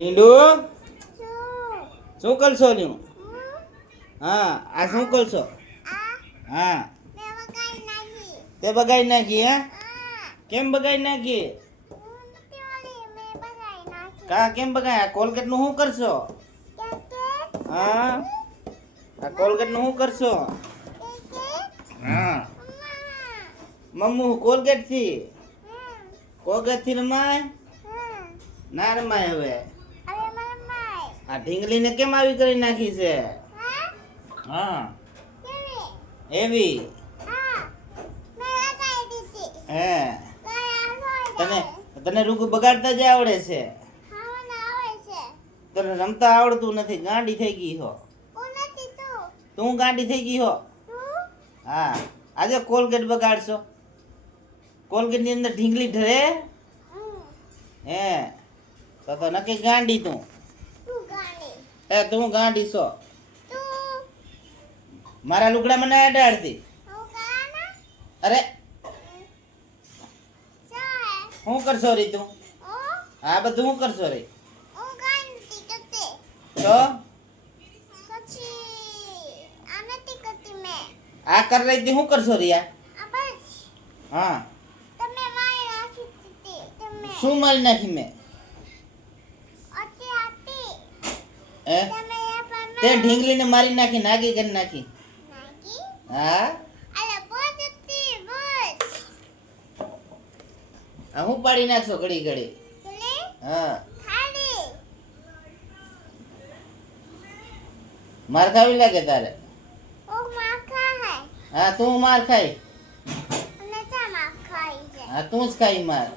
ઈંડુ શું કરશો લ્યું? હા આ શું કરશો? હા તે બગાડી નાખી હે? કેમ બગાડી નાખી? કા કેમ બગાડી? આ કોલગેટ નું શું કરશો? હા આ કોલગેટ નું શું કરશો? હા મમ્મુ કોલગેટ થી રમાય? ના રમાય હવે. આ ઢીંગલીને કેમ આવી કરી નાખી છે? હા એવી હે તને તને રૂગું બગાડતા જ આવડે છે? તને રમતા આવડતું નથી, ગાંડી થઈ ગઈ હો. તું ગાંડી થઈ ગઈ હો. હા આજે કોલગેટ બગાડશો? કોલગેટ ની અંદર ઢીંગલી ઢરે હે? તો નક્કી ગાંડી તું. તું ગાંડી છો. મારા લુગડા મને અડાડતી. અરે શું કરશો રી તું? આ બધું શું કરશો રી? તો આ કર રહી હતી શું કરશો રિયા? હા શું મારી નાખી મેં? તે ઢીંગલીને મારી નાખી, નાગી કરી નાખી. હા હું પાડી નાખશો ઘડી ઘડી? હા માર ખાવી લાગે તારે? હા તું માર ખાઈ? હા તું જ ખાઈ માર.